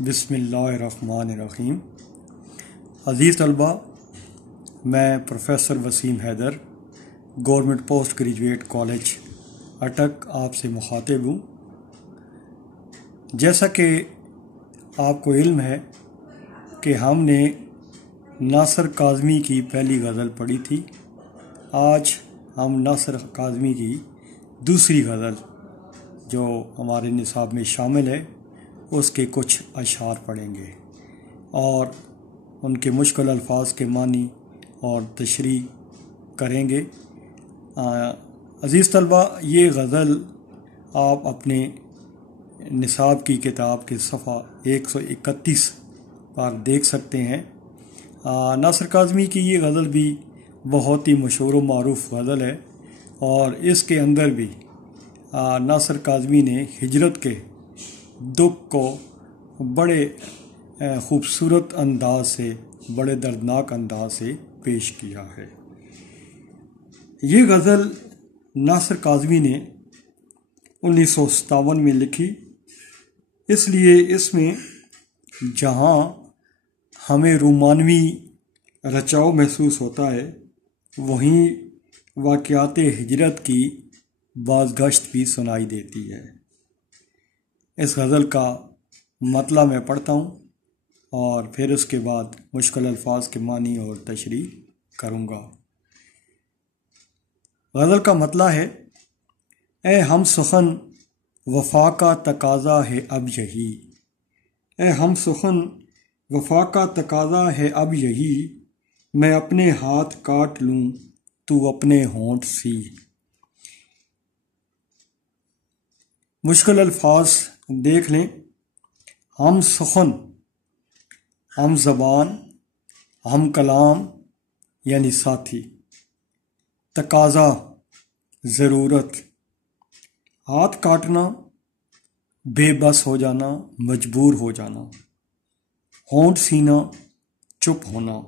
بسم اللہ الرحمن الرحیم۔ عزیز طلبہ، میں professor Waseem Haider, government post graduate college Attock آپ سے مخاطب ہوں۔ جیسا کہ آپ کو علم ہے کہ ہم نے ناصر کاظمی کی پہلی غزل پڑھی تھی، آج ہم ناصر کاظمی کی دوسری غزل جو ہمارے نصاب میں شامل ہے اس کے کچھ اشعار پڑھیں گے اور ان کے مشکل الفاظ کے معنی اور تشریح کریں گے۔ عزیز طلبہ، یہ غزل آپ اپنے نصاب کی کتاب کے صفحہ 131 پر دیکھ سکتے ہیں۔ ناصر کاظمی کی یہ غزل بھی بہت ہی مشہور و معروف غزل ہے اور اس کے اندر بھی ناصر کاظمی نے ہجرت کے دکھ کو بڑے خوبصورت انداز سے، بڑے دردناک انداز سے پیش کیا ہے۔ یہ غزل ناصر کاظمی نے 1957 میں لکھی، اس لیے اس میں جہاں ہمیں رومانوی رچاؤ محسوس ہوتا ہے وہیں واقعات ہجرت کی بازگشت بھی سنائی دیتی ہے۔ اس غزل کا مطلب میں پڑھتا ہوں اور پھر اس کے بعد مشکل الفاظ کے معنی اور تشریح کروں گا۔ غزل کا مطلب ہے: اے ہم سخن وفا کا تقاضا ہے اب یہی، اے ہم سخن وفا کا تقاضا ہے اب یہی، میں اپنے ہاتھ کاٹ لوں تو اپنے ہونٹ سی۔ مشکل الفاظ دیکھ لیں۔ ہم سخن، ہم زبان، ہم کلام یعنی ساتھی، تقاضا ضرورت، ہاتھ کاٹنا بے بس ہو جانا، مجبور ہو جانا، ہونٹ سینا چپ ہونا۔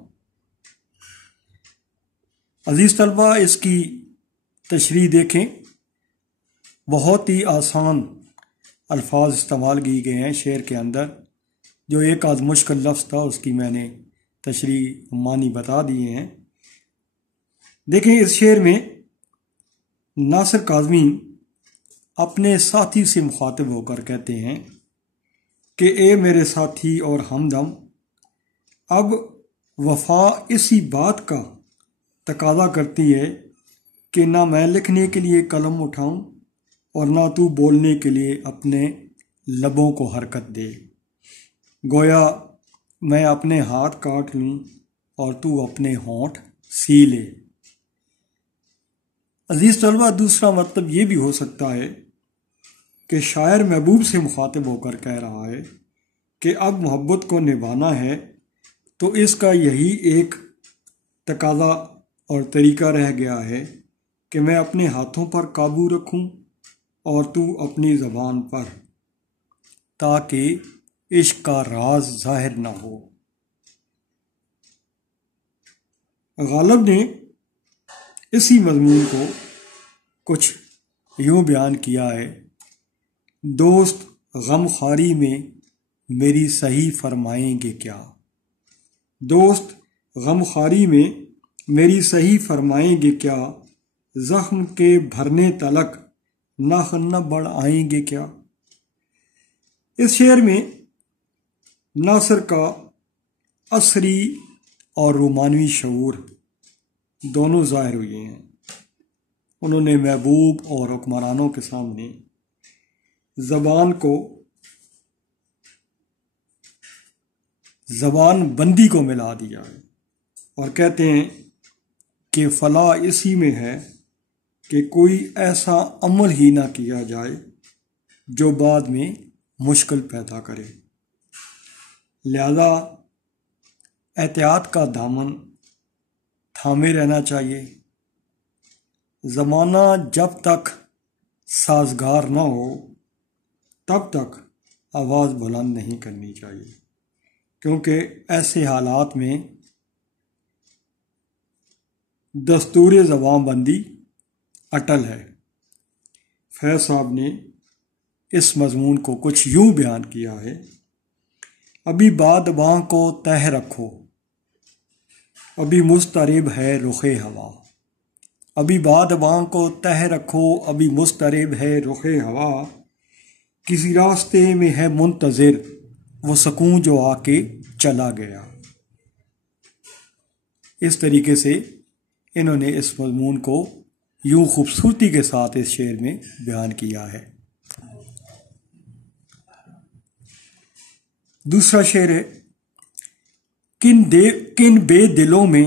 عزیز طلبہ، اس کی تشریح دیکھیں، بہت ہی آسان الفاظ استعمال کیے گئے ہیں شعر کے اندر۔ جو ایک آدھ مشکل لفظ تھا اس کی میں نے تشریح معنی بتا دیے ہیں۔ دیکھیں، اس شعر میں ناصر کاظمی اپنے ساتھی سے مخاطب ہو کر کہتے ہیں کہ اے میرے ساتھی اور ہمدم، اب وفا اسی بات کا تقاضا کرتی ہے کہ نہ میں لکھنے کے لیے قلم اٹھاؤں اور نہ تو بولنے کے لیے اپنے لبوں کو حرکت دے، گویا میں اپنے ہاتھ کاٹ لوں اور تو اپنے ہونٹ سی لے۔ عزیز طلبہ، دوسرا مطلب یہ بھی ہو سکتا ہے کہ شاعر محبوب سے مخاطب ہو کر کہہ رہا ہے کہ اب محبت کو نبھانا ہے تو اس کا یہی ایک تقاضا اور طریقہ رہ گیا ہے کہ میں اپنے ہاتھوں پر قابو رکھوں اور تو اپنی زبان پر، تاکہ عشق کا راز ظاہر نہ ہو۔ غالب نے اسی مضمون کو کچھ یوں بیان کیا ہے: دوست غم خواری میں میری صحیح فرمائیں گے کیا، دوست غم خواری میں میری صحیح فرمائیں گے کیا، زخم کے بھرنے تلک ناخن نہ بڑھ آئیں گے کیا۔ اس شعر میں ناصر کا عصری اور رومانوی شعور دونوں ظاہر ہوئے ہیں۔ انہوں نے محبوب اور حکمرانوں کے سامنے زبان بندی کو ملا دیا ہے اور کہتے ہیں کہ فلاح اسی میں ہے کہ کوئی ایسا عمل ہی نہ کیا جائے جو بعد میں مشکل پیدا کرے، لہذا احتیاط کا دامن تھامے رہنا چاہیے۔ زمانہ جب تک سازگار نہ ہو تب تک آواز بلند نہیں کرنی چاہیے، کیونکہ ایسے حالات میں دستور زبان بندی اٹل ہے۔ فیض صاحب نے اس مضمون کو کچھ یوں بیان کیا ہے: ابھی بادباں کو تہ رکھو، ابھی مضطرب ہے رخ ہوا، ابھی بادباں کو تہ رکھو، ابھی مضطرب ہے رخ ہوا، کسی راستے میں ہے منتظر وہ سکون جو آ کے چلا گیا۔ اس طریقے سے انہوں نے اس مضمون کو یوں خوبصورتی کے ساتھ اس شعر میں بیان کیا ہے۔ دوسرا شعر ہے، کن بے دلوں میں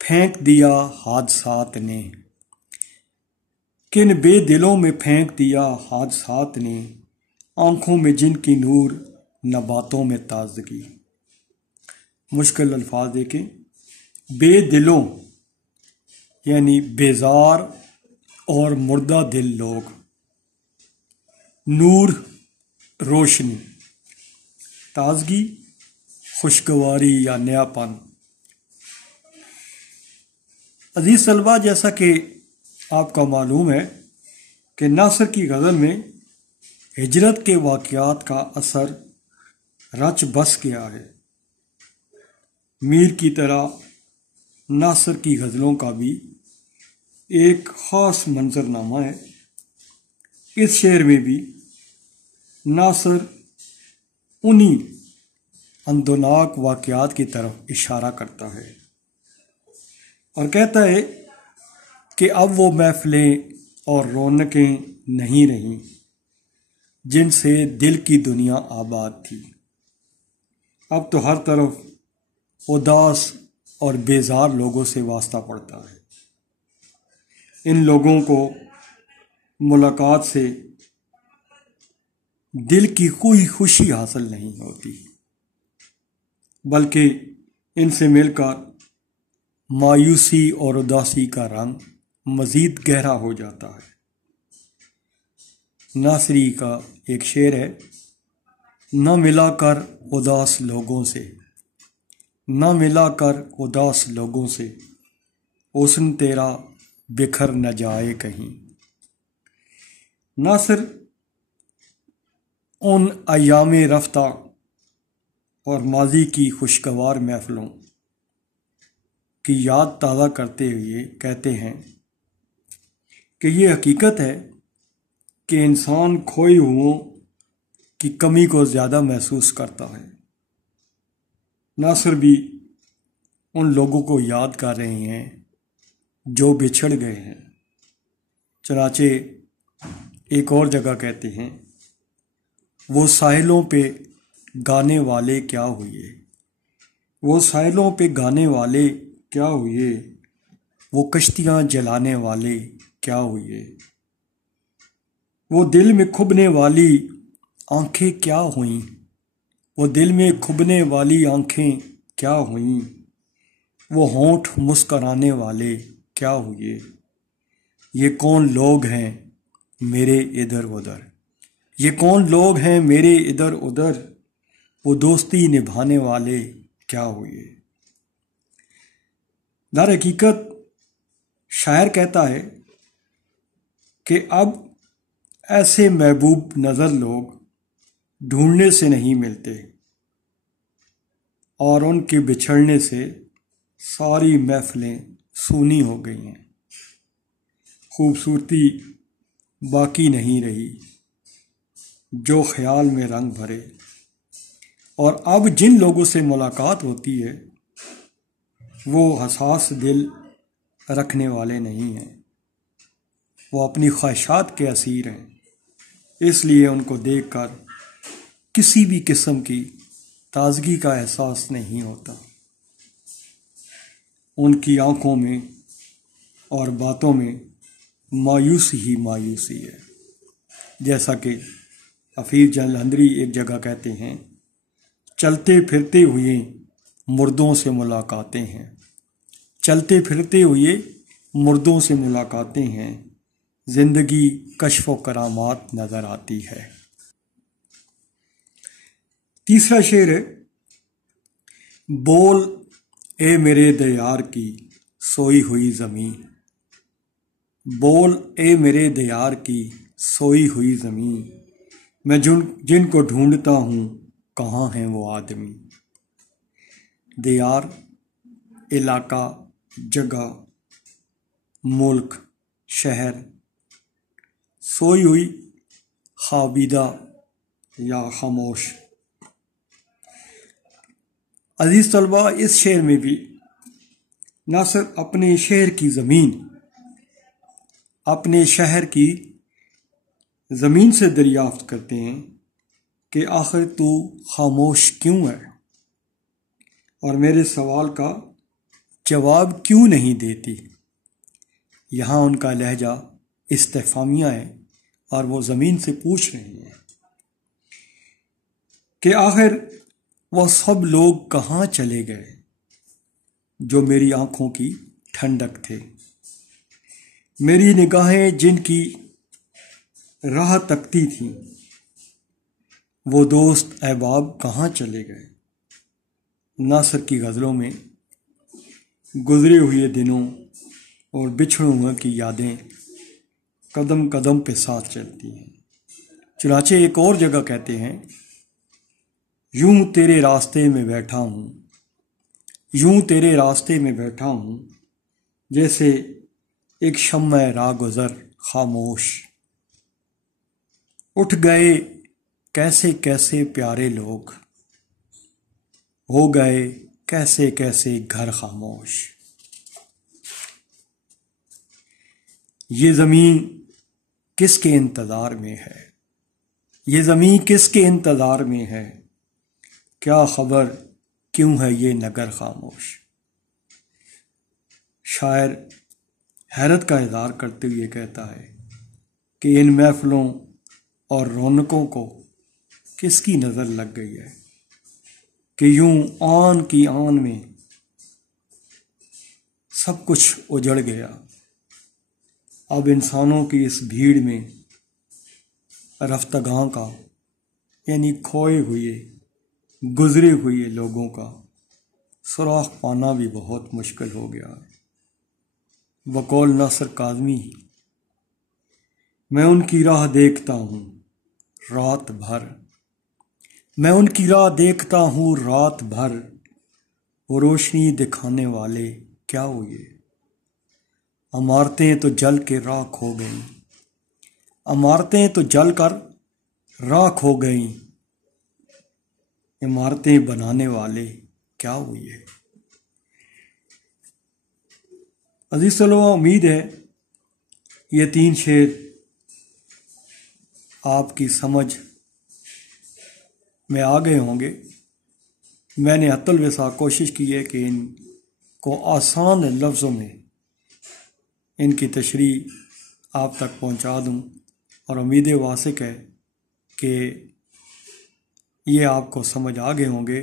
پھینک دیا حادثات نے، کن بے دلوں میں پھینک دیا حادثات نے، آنکھوں میں جن کی نور نہ باتوں میں تازگی۔ مشکل الفاظ دیکھیں، بے دلوں یعنی بیزار اور مردہ دل لوگ، نور روشنی، تازگی خوشگواری یا نیا پن۔ عزیز طلبہ، جیسا کہ آپ کا معلوم ہے کہ ناصر کی غزل میں ہجرت کے واقعات کا اثر رچ بس گیا ہے۔ میر کی طرح ناصر کی غزلوں کا بھی ایک خاص منظرنامہ ہے۔ اس شعر میں بھی ناصر انہی اندوناک واقعات کی طرف اشارہ کرتا ہے اور کہتا ہے کہ اب وہ محفلیں اور رونقیں نہیں رہیں جن سے دل کی دنیا آباد تھی، اب تو ہر طرف اداس اور بیزار لوگوں سے واسطہ پڑتا ہے۔ ان لوگوں کو ملاقات سے دل کی کوئی خوشی حاصل نہیں ہوتی، بلکہ ان سے مل کر مایوسی اور اداسی کا رنگ مزید گہرا ہو جاتا ہے۔ ناصری کا ایک شعر ہے، نہ ملا کر اداس لوگوں سے، نہ ملا کر اداس لوگوں سے، حسن تیرا بکھر نہ جائے کہیں۔ ناصر ان ایام رفتہ اور ماضی کی خوشگوار محفلوں کی یاد تازہ کرتے ہوئے کہتے ہیں کہ یہ حقیقت ہے کہ انسان کھوئے ہوں کی کمی کو زیادہ محسوس کرتا ہے۔ ناصر بھی ان لوگوں کو یاد کر رہے ہیں جو بچھڑ گئے ہیں۔ چنانچہ ایک اور جگہ کہتے ہیں، وہ ساحلوں پہ گانے والے کیا ہوئے، وہ ساحلوں پہ گانے والے کیا ہوئے، وہ کشتیاں جلانے والے کیا ہوئے، وہ دل میں کھبنے والی آنکھیں کیا ہوئیں، وہ دل میں کھبنے والی آنکھیں کیا ہوئیں، وہ ہونٹ مسکرانے والے کیا ہوئے، یہ کون لوگ ہیں میرے ادھر ادھر، یہ کون لوگ ہیں میرے ادھر ادھر، وہ دوستی نبھانے والے کیا ہوئے۔ در حقیقت شاعر کہتا ہے کہ اب ایسے محبوب نظر لوگ ڈھونڈنے سے نہیں ملتے، اور ان کے بچھڑنے سے ساری محفلیں سونی ہو گئی ہیں، خوبصورتی باقی نہیں رہی جو خیال میں رنگ بھرے، اور اب جن لوگوں سے ملاقات ہوتی ہے وہ حساس دل رکھنے والے نہیں ہیں، وہ اپنی خواہشات کے اسیر ہیں، اس لیے ان کو دیکھ کر کسی بھی قسم کی تازگی کا احساس نہیں ہوتا۔ ان کی آنکھوں میں اور باتوں میں مایوسی ہی مایوسی ہے۔ جیسا کہ حفیظ جلندھری ایک جگہ کہتے ہیں، چلتے پھرتے ہوئے مردوں سے ملاقاتیں ہیں، چلتے پھرتے ہوئے مردوں سے ملاقاتیں ہیں، زندگی کشف و کرامات نظر آتی ہے۔ تیسرا شعر ہے، بول اے میرے دیار کی سوئی ہوئی زمین، بول اے میرے دیار کی سوئی ہوئی زمین، میں جن کو ڈھونڈتا ہوں کہاں ہیں وہ آدمی، دیار، علاقہ، جگہ، ملک، شہر، سوئی ہوئی، خوابیدہ یا خاموش۔ عزیز طلباء، اس شعر میں بھی نہ صرف اپنے شہر کی زمین، اپنے شہر کی زمین سے دریافت کرتے ہیں کہ آخر تو خاموش کیوں ہے، اور میرے سوال کا جواب کیوں نہیں دیتی۔ یہاں ان کا لہجہ استفہامیہ ہے اور وہ زمین سے پوچھ رہے ہیں کہ آخر وہ سب لوگ کہاں چلے گئے جو میری آنکھوں کی ٹھنڈک تھے، میری نگاہیں جن کی راہ تکتی تھیں، وہ دوست احباب کہاں چلے گئے۔ ناصر کی غزلوں میں گزرے ہوئے دنوں اور بچھڑوں ہوئے کی یادیں قدم قدم پہ ساتھ چلتی ہیں۔ چنانچہ ایک اور جگہ کہتے ہیں، یوں تیرے راستے میں بیٹھا ہوں، یوں تیرے راستے میں بیٹھا ہوں، جیسے ایک شمع راہ گزر خاموش، اٹھ گئے کیسے کیسے پیارے لوگ، ہو گئے کیسے کیسے گھر خاموش۔ یہ زمین کس کے انتظار میں ہے، یہ زمین کس کے انتظار میں ہے، کیا خبر کیوں ہے یہ نگر خاموش۔ شاعر حیرت کا اظہار کرتے ہوئے کہتا ہے کہ ان محفلوں اور رونقوں کو کس کی نظر لگ گئی ہے کہ یوں آن کی آن میں سب کچھ اجڑ گیا۔ اب انسانوں کی اس بھیڑ میں رفتگاں کا، یعنی کھوئے ہوئے گزرے ہوئے لوگوں کا سراغ پانا بھی بہت مشکل ہو گیا ہے۔ بقول ناصر کاظمی، میں ان کی راہ دیکھتا ہوں رات بھر، میں ان کی راہ دیکھتا ہوں رات بھر، وہ روشنی دکھانے والے کیا ہوئے، عمارتیں تو جل کے راکھ ہو گئیں، عمارتیں تو جل کر راکھ ہو گئیں، عمارتیں بنانے والے کیا ہوئے۔ عزیز طلباء، امید ہے یہ 3 شعر آپ کی سمجھ میں آ گئے ہوں گے۔ میں نے حتی الوسع کوشش کی ہے کہ ان کو آسان لفظوں میں ان کی تشریح آپ تک پہنچا دوں، اور امید واثق ہے کہ یہ آپ کو سمجھ آ گئے ہوں گے۔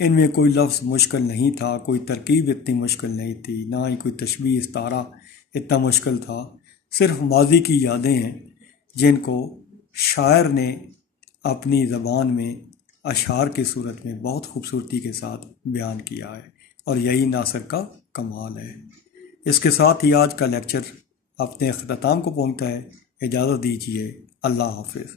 ان میں کوئی لفظ مشکل نہیں تھا، کوئی ترکیب اتنی مشکل نہیں تھی، نہ ہی کوئی تشبیہ استعارہ اتنا مشکل تھا۔ صرف ماضی کی یادیں ہیں جن کو شاعر نے اپنی زبان میں اشعار کی صورت میں بہت خوبصورتی کے ساتھ بیان کیا ہے، اور یہی ناصر کا کمال ہے۔ اس کے ساتھ ہی آج کا لیکچر اپنے اختتام کو پہنچتا ہے۔ اجازت دیجیے، اللہ حافظ۔